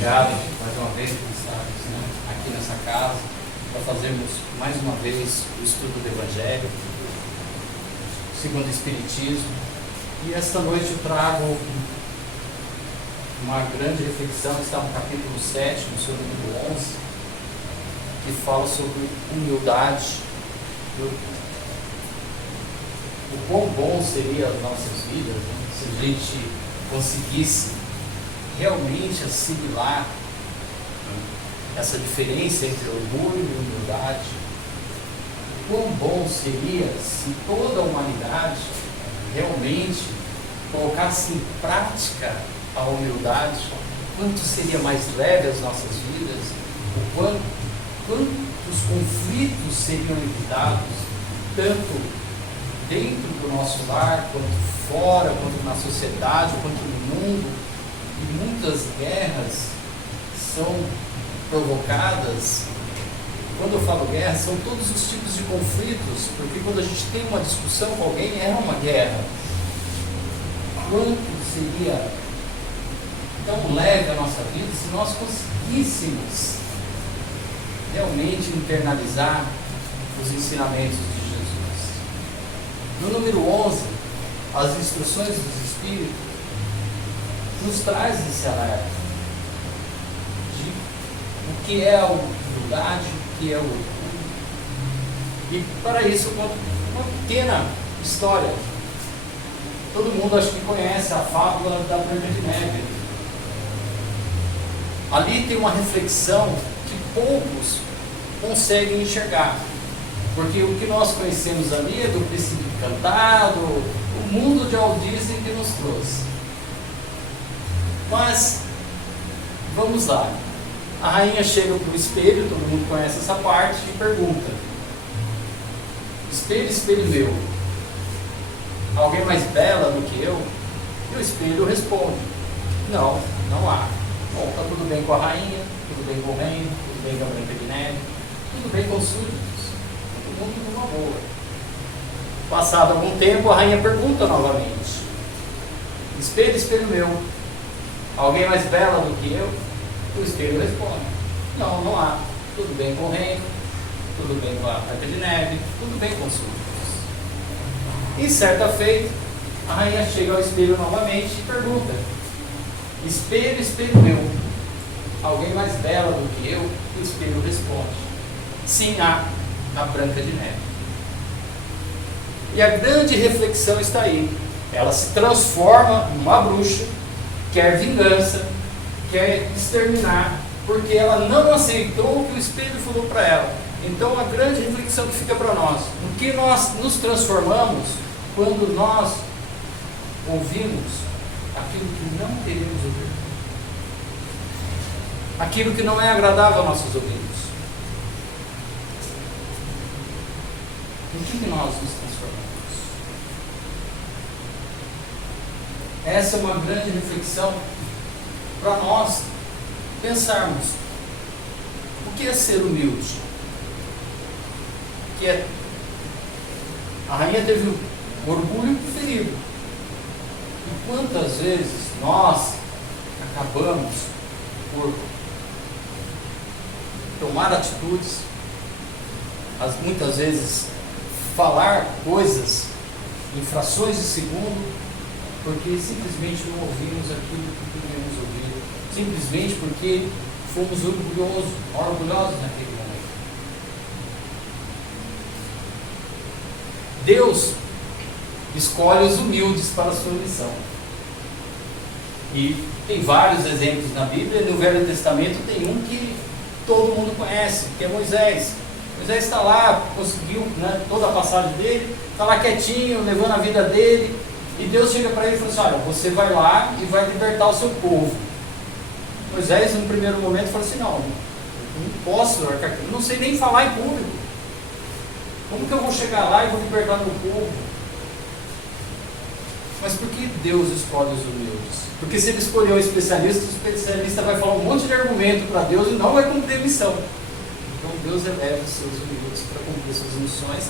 obrigado mais uma vez por estarmos, aqui nessa casa, para fazermos mais uma vez o estudo do Evangelho, segundo o Espiritismo. E esta noite eu trago uma grande reflexão, que está no capítulo 7, no seu número 11, que fala sobre humildade. O quão bom seria as nossas vidas, se a gente conseguisse realmente assimilar essa diferença entre orgulho e humildade. Quão bom seria se toda a humanidade realmente colocasse em prática a humildade. Quanto seria mais leve as nossas vidas, quantos conflitos seriam evitados, tanto dentro do nosso lar, quanto fora, quanto na sociedade, quanto no mundo. E muitas guerras são provocadas. Quando eu falo guerra, são todos os tipos de conflitos, porque quando a gente tem uma discussão com alguém, é uma guerra. Quanto seria tão leve a nossa vida se nós conseguíssemos realmente internalizar os ensinamentos de Jesus? No número 11, as instruções dos Espíritos nos traz esse alerta de o que é a humildade, o que é o orgulho. E para isso eu conto uma pequena história. Todo mundo acho que conhece a fábula da Branca de Neve. Ali tem uma reflexão que poucos conseguem enxergar. Porque o que nós conhecemos ali é do Príncipe Encantado, o mundo de Walt Disney que nos trouxe. Mas, vamos lá. A rainha chega para o espelho, todo mundo conhece essa parte, e pergunta: espelho, espelho meu, alguém mais bela do que eu? E o espelho responde: não, não há. Bom, está tudo bem com a rainha, tudo bem com o reino, tudo bem com a Branca de Neve, tudo bem com os súditos. Muito numa boa. Passado algum tempo, a rainha pergunta novamente: espelho, espelho meu, alguém mais bela do que eu? O espelho responde: não, não há. Tudo bem com o reino, tudo bem com a Branca de Neve, tudo bem com os súditos. E certa feita, a rainha chega ao espelho novamente e pergunta: espelho, espelho meu, alguém mais bela do que eu? O espelho responde: sim, há. A Branca de Neve. E a grande reflexão está aí. Ela se transforma numa bruxa, quer vingança, quer exterminar, porque ela não aceitou o que o espelho falou para ela. Então a grande reflexão que fica para nós: o que nós nos transformamos quando nós ouvimos aquilo que não queremos ouvir, aquilo que não é agradável aos nossos ouvidos? Em que nós nos transformamos? Essa é uma grande reflexão para nós pensarmos. O que é ser humilde? O que é? A rainha teve o orgulho ferido. E quantas vezes nós acabamos por tomar atitudes, muitas vezes falar coisas em frações de segundo, porque simplesmente não ouvimos aquilo que queríamos ouvir, simplesmente porque fomos orgulhosos naquele momento. Deus escolhe os humildes para a sua missão. E tem vários exemplos na Bíblia. No Velho Testamento tem um que todo mundo conhece, que é Moisés. Moisés está lá, conseguiu toda a passagem dele, está lá quietinho, levando a vida dele, e Deus chega para ele e fala assim: olha, você vai lá e vai libertar o seu povo. Moisés, no primeiro momento, falou assim: não posso, eu não sei nem falar em público. Como que eu vou chegar lá e vou libertar meu povo? Mas por que Deus escolhe os humildes? Porque se ele escolher um especialista, o especialista vai falar um monte de argumento para Deus e não vai cumprir a missão. Então Deus eleva os seus humildes para cumprir suas missões,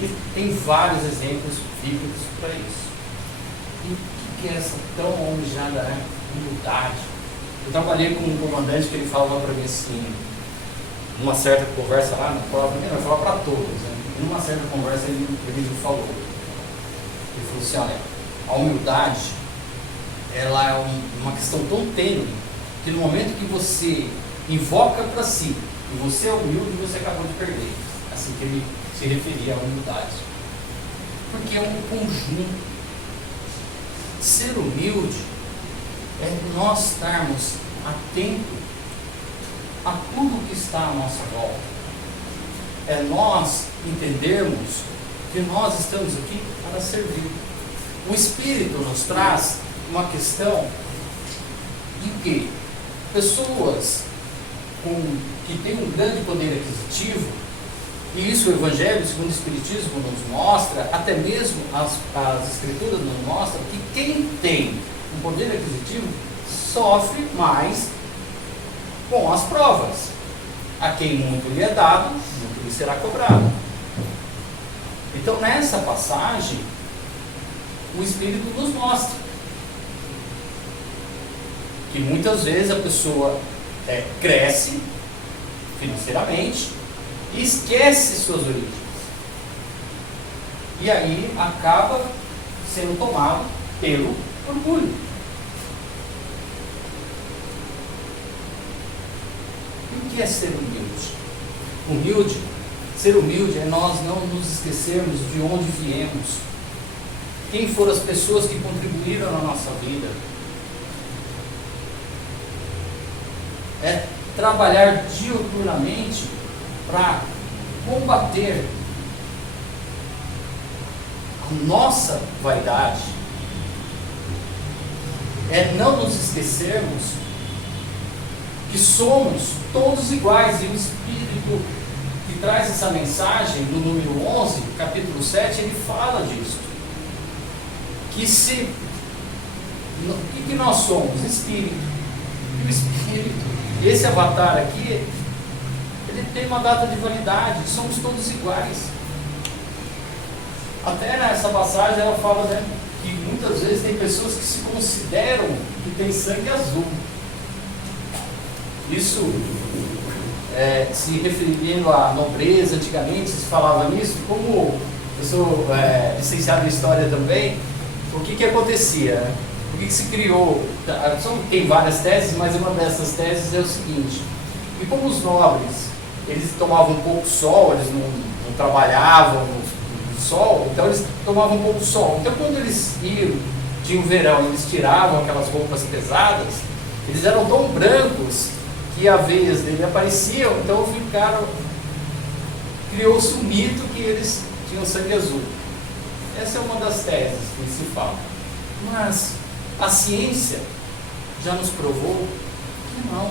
e tem vários exemplos bíblicos para isso. E o que é essa tão almejada humildade? Eu trabalhei com um comandante que ele falava para mim assim, numa certa conversa lá, não falava para todos, né? Numa certa conversa ele me falou, assim, olha, a humildade, ela é uma questão tão tênue, que no momento que você invoca para si, e você é humilde, você acabou de perder. Assim que ele se referia à humildade. Porque é um conjunto. Ser humilde é nós estarmos atentos a tudo que está à nossa volta. É nós entendermos que nós estamos aqui para servir. O Espírito nos traz uma questão de que pessoas que têm um grande poder aquisitivo, e isso o Evangelho, segundo o Espiritismo, nos mostra, até mesmo as Escrituras nos mostram, que quem tem um poder aquisitivo sofre mais com as provas. A quem muito lhe é dado, muito lhe será cobrado. Então, nessa passagem, o Espírito nos mostra que muitas vezes a pessoa cresce financeiramente e esquece suas origens. E aí acaba sendo tomado pelo orgulho. E o que é ser humilde? Ser humilde é nós não nos esquecermos de onde viemos, quem foram as pessoas que contribuíram na nossa vida. É trabalhar diuturnamente para combater a nossa vaidade. É não nos esquecermos que somos todos iguais, e o Espírito que traz essa mensagem no número 11, capítulo 7, ele fala disso. O que nós somos? Espírito. E o Espírito, esse avatar aqui, ele tem uma data de validade, somos todos iguais. Até nessa passagem ela fala, né, que muitas vezes tem pessoas que se consideram que tem sangue azul. Isso, se referindo à nobreza, antigamente se falava nisso, como eu sou licenciado em História também, o que acontecia, né? O que se criou? Tem várias teses, mas uma dessas teses é o seguinte: e como os nobres, eles tomavam um pouco sol, eles não trabalhavam no sol, então eles tomavam um pouco sol. Então quando eles tinha o verão, eles tiravam aquelas roupas pesadas, eles eram tão brancos que as veias dele apareciam, então criou-se um mito que eles tinham sangue azul. Essa é uma das teses que se fala. Mas a ciência já nos provou que não.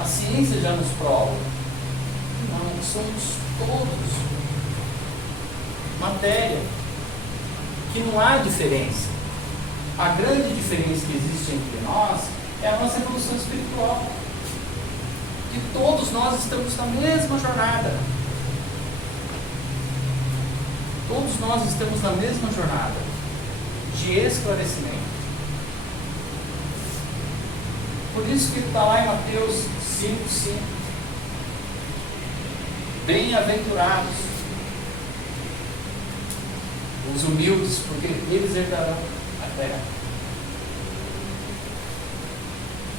A ciência já nos prova que não, somos todos matéria, que não há diferença. A grande diferença que existe entre nós é a nossa evolução espiritual. Que todos nós estamos na mesma jornada. Todos nós estamos na mesma jornada de esclarecimento. Por isso que está lá em Mateus 5,5. Bem-aventurados os humildes, porque eles herdarão a terra.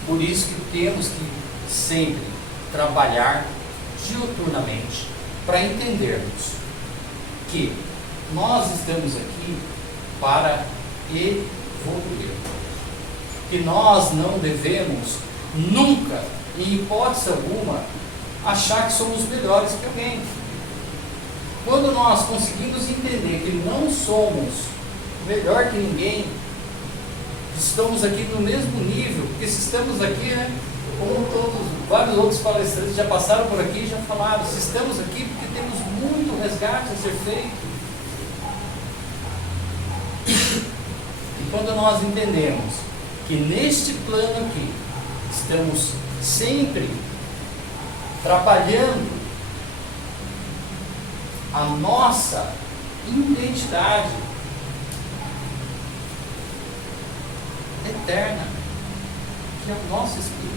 Por isso que temos que sempre trabalhar diuturnamente para entendermos que nós estamos aqui para evoluir. Que nós não devemos nunca, em hipótese alguma, achar que somos melhores que alguém. Quando nós conseguimos entender que não somos melhor que ninguém, estamos aqui no mesmo nível, porque se estamos aqui, né, como vários outros palestrantes já passaram por aqui e já falaram, se estamos aqui porque temos muito resgate a ser feito. E quando nós entendemos que neste plano aqui estamos sempre trabalhando a nossa identidade eterna, que é o nosso espírito.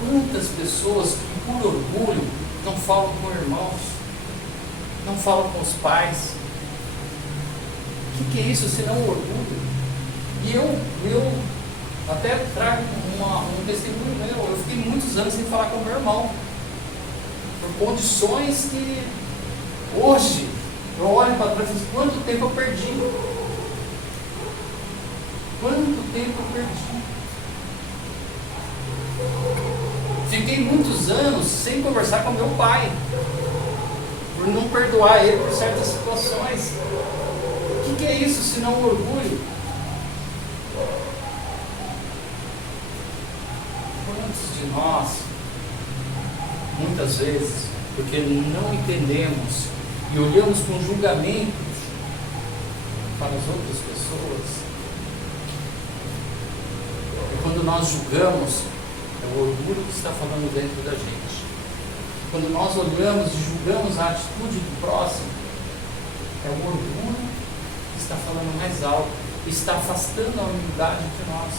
Quantas pessoas que por orgulho não falam com irmãos, não falam com os pais? O que é isso senão um orgulho? E eu até trago um testemunho meu. Eu fiquei muitos anos sem falar com meu irmão, por condições que hoje eu olho para trás e digo, quanto tempo eu perdi? Quanto tempo eu perdi? Fiquei muitos anos sem conversar com meu pai, por não perdoar ele por certas situações. O que é isso senão um orgulho? Quantos de nós, muitas vezes, porque não entendemos e olhamos com julgamento para as outras pessoas, e quando nós julgamos, é o orgulho que está falando dentro da gente. Quando nós olhamos e julgamos a atitude do próximo, é o orgulho que está falando mais alto, está afastando a humildade de nós.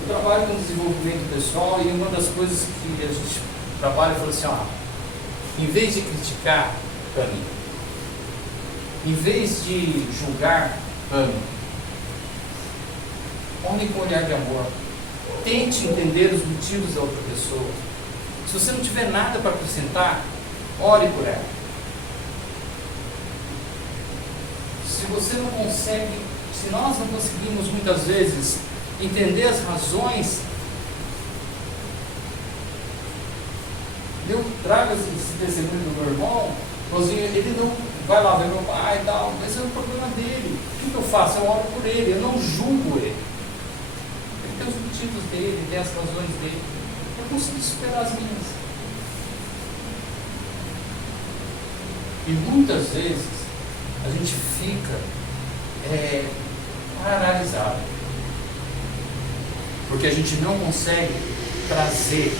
Eu trabalho com desenvolvimento pessoal e uma das coisas que a gente trabalha é falar assim, em vez de criticar, ame. Em vez de julgar, ame. Olhe com olhar de amor. Tente entender os motivos da outra pessoa. Se você não tiver nada para acrescentar, ore por ela. Se você não consegue, se nós não conseguimos muitas vezes entender as razões, eu trago esse testemunho do meu irmão, ele não vai lá ver meu pai e tal, mas é o problema dele. O que eu faço? Eu oro por ele, eu não julgo ele. Ele tem os motivos dele, ele tem as razões dele. Eu consigo superar as minhas. E muitas vezes a gente fica paralisado, porque a gente não consegue trazer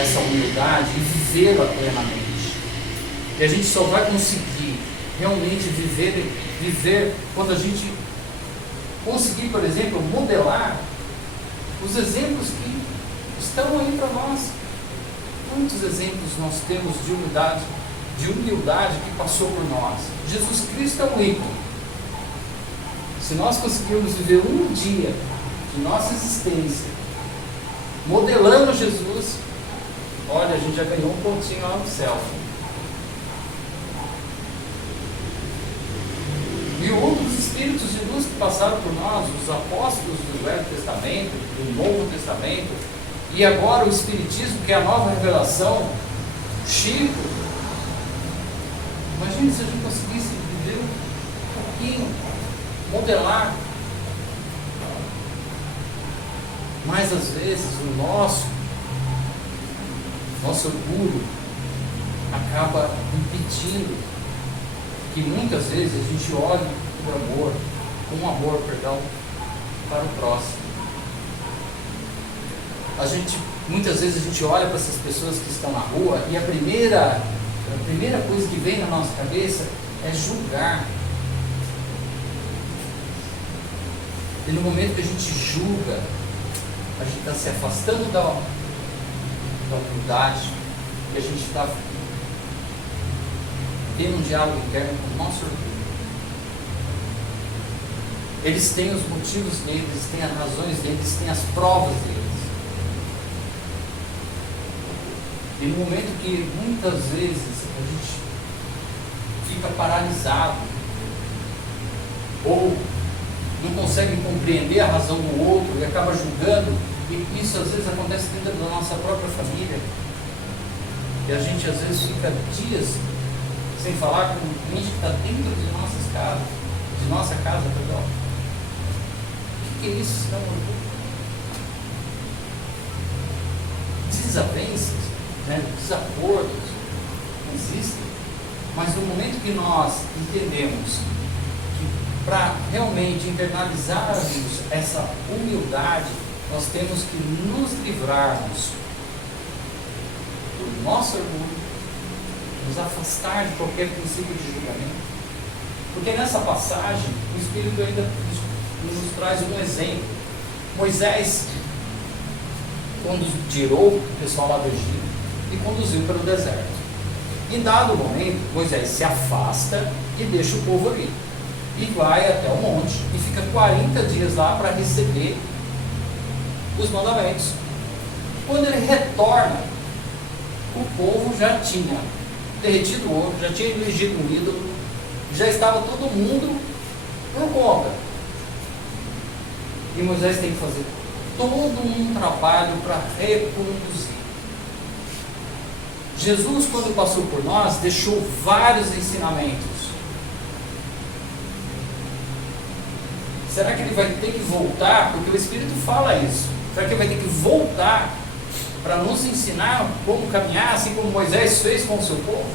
essa humildade e vivê-la plenamente. E a gente só vai conseguir realmente viver quando a gente conseguir, por exemplo, modelar os exemplos que estão aí para nós. Quantos exemplos nós temos de humildade que passou por nós? Jesus Cristo é um ícone. Se nós conseguirmos viver um dia de nossa existência modelando Jesus, olha, a gente já ganhou um pontinho lá no céu. E outros espíritos de luz que passaram por nós, os apóstolos do Velho Testamento, do Novo Testamento, e agora o Espiritismo, que é a nova revelação, Chico. Imagine se a gente conseguisse viver um pouquinho, modelar. Mas às vezes o nosso orgulho acaba impedindo que muitas vezes a gente olhe com amor, para o próximo. Muitas vezes a gente olha para essas pessoas que estão na rua e a primeira coisa que vem na nossa cabeça é julgar. E no momento que a gente julga, a gente está se afastando da humildade, e a gente está tendo um diálogo interno com o nosso orgulho. Eles têm os motivos deles, eles têm as razões deles, eles têm as provas deles. E no momento que muitas vezes a gente fica paralisado, ou não consegue compreender a razão do outro e acaba julgando, e isso às vezes acontece dentro da nossa própria família, e a gente às vezes fica dias sem falar com gente que está dentro de nossas casas, de nossa casa, perdão. O que é isso? Não, desavenças, desacordos existem, mas no momento que nós entendemos que para realmente internalizarmos essa humildade, nós temos que nos livrarmos do nosso orgulho, nos afastar de qualquer princípio de julgamento Porque nessa passagem, o Espírito ainda nos traz um exemplo. Moisés tirou o pessoal lá do Egito e conduziu pelo deserto. Em dado momento, Moisés se afasta e deixa o povo ali. E vai até o monte e fica 40 dias lá para receber os mandamentos. Quando ele retorna, o povo já tinha derretido o ouro, já tinha elegido um ídolo, já estava todo mundo por conta. E Moisés tem que fazer todo um trabalho para reconduzir. Jesus, quando passou por nós, deixou vários ensinamentos. Será que ele vai ter que voltar? Porque o Espírito fala isso. Será que ele vai ter que voltar para nos ensinar como caminhar, assim como Moisés fez com o seu povo?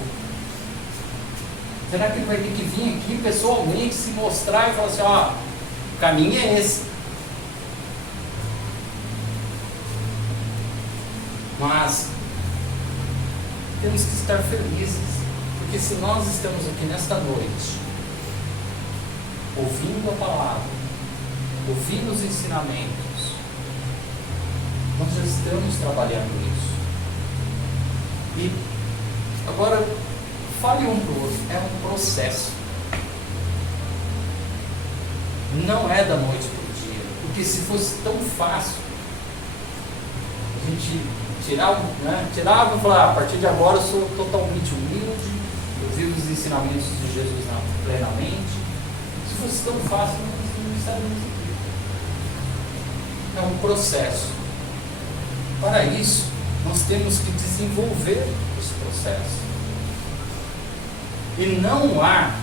Será que ele vai ter que vir aqui pessoalmente, se mostrar e falar assim, ó, o caminho é esse? Mas temos que estar felizes, porque se nós estamos aqui nesta noite, ouvindo a palavra, ouvindo os ensinamentos, nós já estamos trabalhando isso. E agora, fale um para o outro, é um processo. Não é da noite para o dia, porque se fosse tão fácil, a gente tirava e falava, a partir de agora eu sou totalmente humilde, eu vivo os ensinamentos de Jesus plenamente. Se fosse tão fácil, nós não estaríamos aqui. É um processo. Para isso, nós temos que desenvolver esse processo. E não há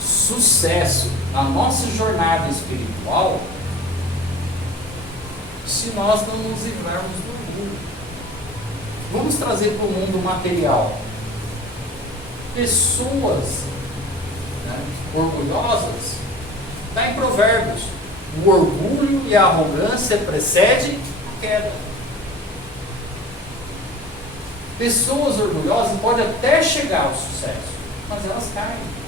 sucesso na nossa jornada espiritual se nós não nos livrarmos do orgulho. Vamos trazer para o mundo material. Pessoas orgulhosas, está em Provérbios, o orgulho e a arrogância precedem a queda. Pessoas orgulhosas podem até chegar ao sucesso, mas elas caem.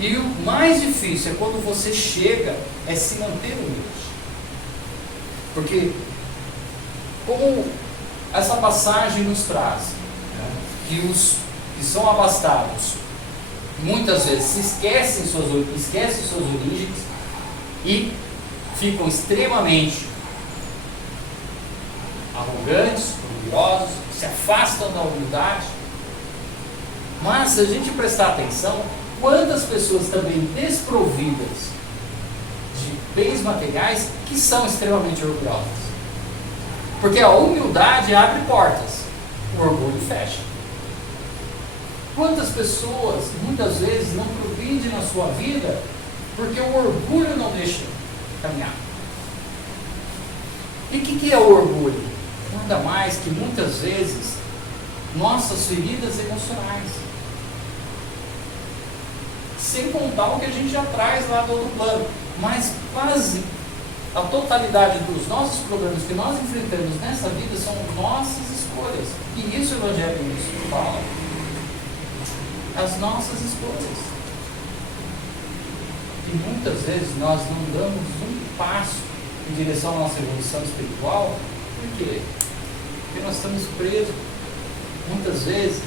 E o mais difícil é quando você chega, é se manter humilde. Porque, como essa passagem nos traz, que os que são abastados muitas vezes esquecem suas origens e ficam extremamente arrogantes, orgulhosos, se afastam da humildade. Mas se a gente prestar atenção, quantas pessoas também desprovidas de bens materiais que são extremamente orgulhosas? Porque a humildade abre portas, o orgulho fecha. Quantas pessoas, muitas vezes, não progridem na sua vida porque o orgulho não deixa caminhar? E o que é o orgulho? Nada mais que, muitas vezes, nossas feridas emocionais. Sem contar o que a gente já traz lá do outro plano. Mas quase a totalidade dos nossos problemas que nós enfrentamos nessa vida são nossas escolhas. E isso o Evangelho nos fala. As nossas escolhas. E muitas vezes nós não damos um passo em direção à nossa evolução espiritual. Por quê? Porque nós estamos presos, muitas vezes,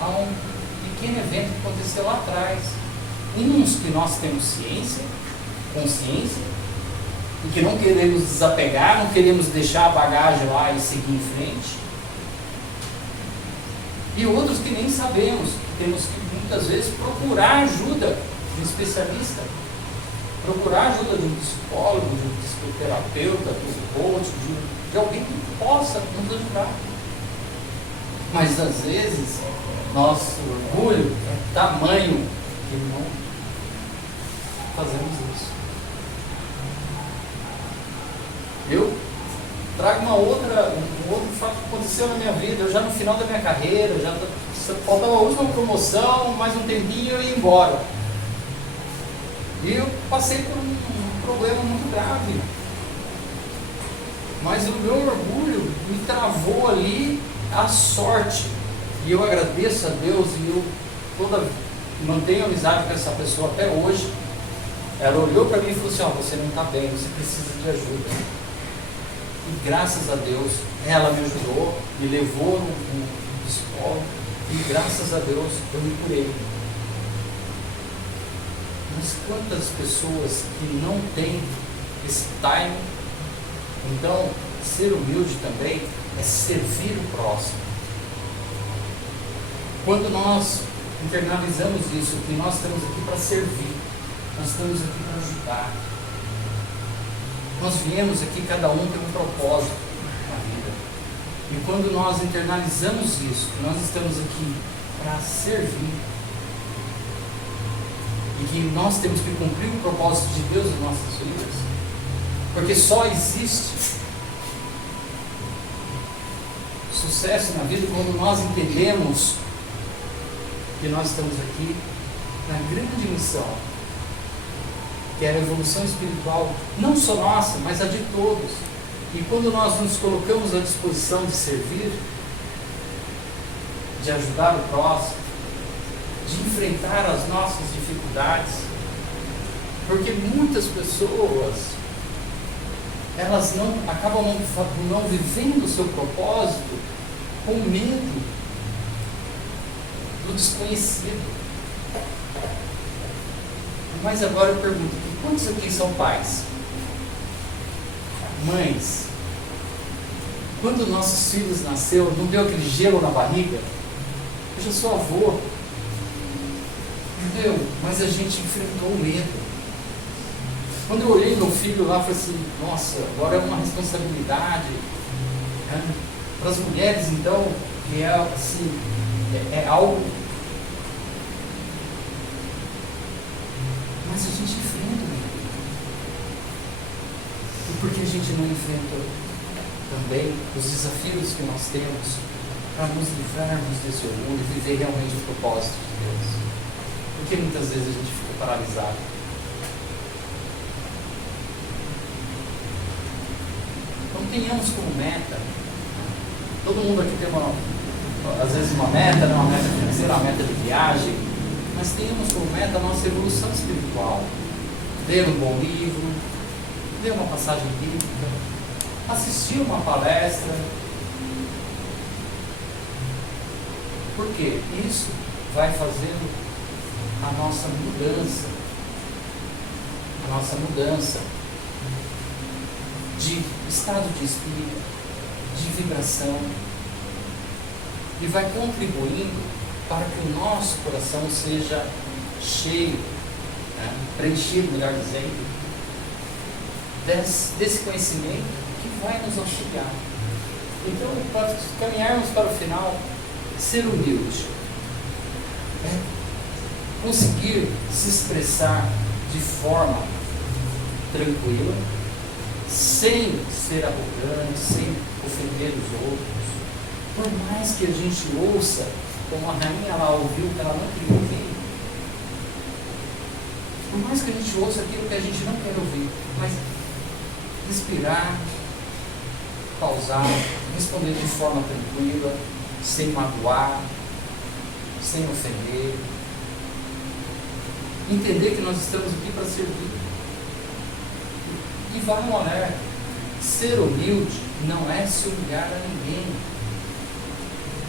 a um pequeno evento que aconteceu lá atrás. Uns que nós temos consciência, e que não queremos desapegar, não queremos deixar a bagagem lá e seguir em frente. E outros que nem sabemos, que temos que muitas vezes procurar ajuda de um especialista, procurar ajuda de um psicólogo, de um psicoterapeuta, de um coach, de alguém que possa nos ajudar. Mas às vezes, nosso orgulho é tamanho que não fazemos isso. Eu trago um outro fato que aconteceu na minha vida. Eu já no final da minha carreira, já faltava a última promoção, mais um tempinho e eu ia embora. E eu passei por um problema muito grave. Mas o meu orgulho me travou ali a sorte. E eu agradeço a Deus e eu mantenho amizade com essa pessoa até hoje. Ela olhou para mim e falou assim: você não está bem, você precisa de ajuda. E graças a Deus, ela me ajudou, me levou no psicólogo, e graças a Deus eu me curei. Mas quantas pessoas que não têm esse time? Então, ser humilde também é servir o próximo. Quando nós internalizamos isso, que nós estamos aqui para servir, nós estamos aqui para ajudar. Nós viemos aqui, cada um tem um propósito na vida. E quando nós internalizamos isso, que nós estamos aqui para servir, e que nós temos que cumprir o propósito de Deus em nossas vidas, porque só existe sucesso na vida quando nós entendemos que nós estamos aqui na grande missão, que é a evolução espiritual, não só nossa, mas a de todos. E quando nós nos colocamos à disposição de servir, de ajudar o próximo, de enfrentar as nossas dificuldades, porque muitas pessoas, elas acabam não vivendo o seu propósito com medo do desconhecido. Mas agora eu pergunto: quantos aqui são pais? Mães? Quando nossos filhos nasceram, não deu aquele gelo na barriga? Eu já sou avô, entendeu? Mas a gente enfrentou o medo. Quando eu olhei meu filho lá, eu falei assim: nossa, agora é uma responsabilidade, né? Para as mulheres, então, que é assim, é algo. Mas a gente enfrenta o medo. E por que a gente não enfrenta também os desafios que nós temos para nos livrarmos desse orgulho e viver realmente o propósito de Deus? Porque muitas vezes a gente fica paralisado. Então tenhamos como meta, todo mundo aqui tem às vezes uma meta, uma meta financeira, uma meta de viagem, mas tenhamos como meta a nossa evolução espiritual. Ler um bom livro, ler uma passagem bíblica, assistir uma palestra. Porque isso vai fazendo a nossa mudança de estado de espírito, de vibração, e vai contribuindo para que o nosso coração seja cheio, né, preenchido, melhor dizendo, desse conhecimento que vai nos auxiliar. Então, para caminharmos para o final, ser humilde é conseguir se expressar de forma tranquila, sem ser arrogante, sem ofender os outros. Por mais que a gente ouça, como a rainha lá ouviu que ela não queria ouvir, por mais que a gente ouça aquilo que a gente não quer ouvir, mas respirar, pausar, responder de forma tranquila, sem magoar, sem ofender, entender que nós estamos aqui para servir. E vale um alerta: ser humilde não é se humilhar a ninguém.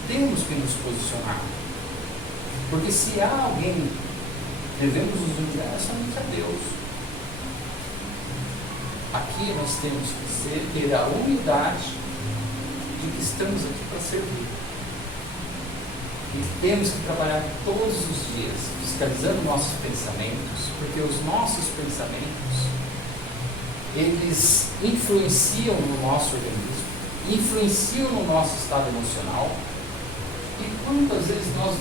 Temos que nos posicionar, porque se há alguém que devemos nos humilhar, é somente a Deus. Aqui nós temos que ter a humildade de que estamos aqui para servir. E temos que trabalhar todos os dias, fiscalizando nossos pensamentos, porque os nossos pensamentos, eles influenciam no nosso organismo, influenciam no nosso estado emocional. E quantas vezes nós,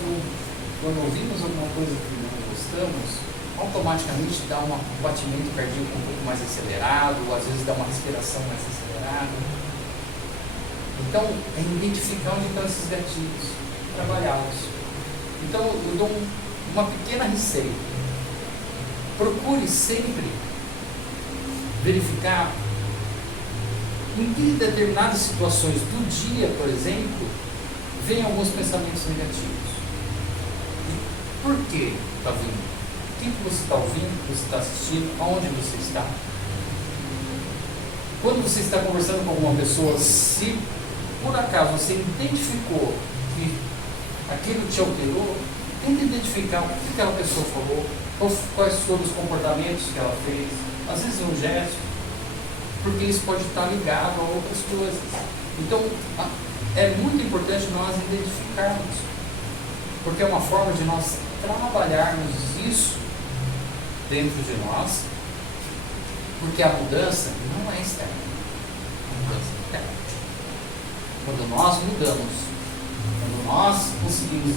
quando ouvimos alguma coisa que não gostamos, automaticamente dá um batimento cardíaco um pouco mais acelerado, ou às vezes dá uma respiração mais acelerada. Então, é identificar onde estão esses gatilhos, trabalhá-los. Então, eu dou uma pequena receita. Procure sempre verificar em que determinadas situações do dia, por exemplo, vem alguns pensamentos negativos. Por que está vindo? O que você está ouvindo? O que você está assistindo? Aonde você está? Quando você está conversando com alguma pessoa, se por acaso você identificou que aquilo te alterou, tenta identificar o que aquela pessoa falou, quais foram os comportamentos que ela fez, às vezes um gesto, porque isso pode estar ligado a outras coisas. Então, é muito importante nós identificarmos, porque é uma forma de nós trabalharmos isso dentro de nós, porque a mudança não é externa, a mudança é interna. Quando nós mudamos, quando nós conseguimos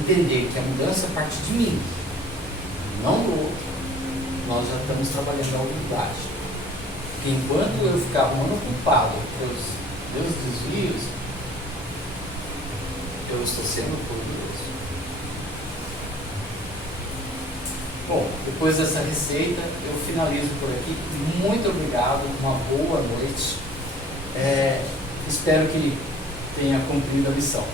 entender que a mudança parte de mim, não do outro, nós já estamos trabalhando a humildade. Porque enquanto eu ficar arrumando culpado pelos meus desvios, eu estou sendo poderoso. Bom, depois dessa receita, eu finalizo por aqui. Muito obrigado, uma boa noite. Espero que tenha cumprido a missão.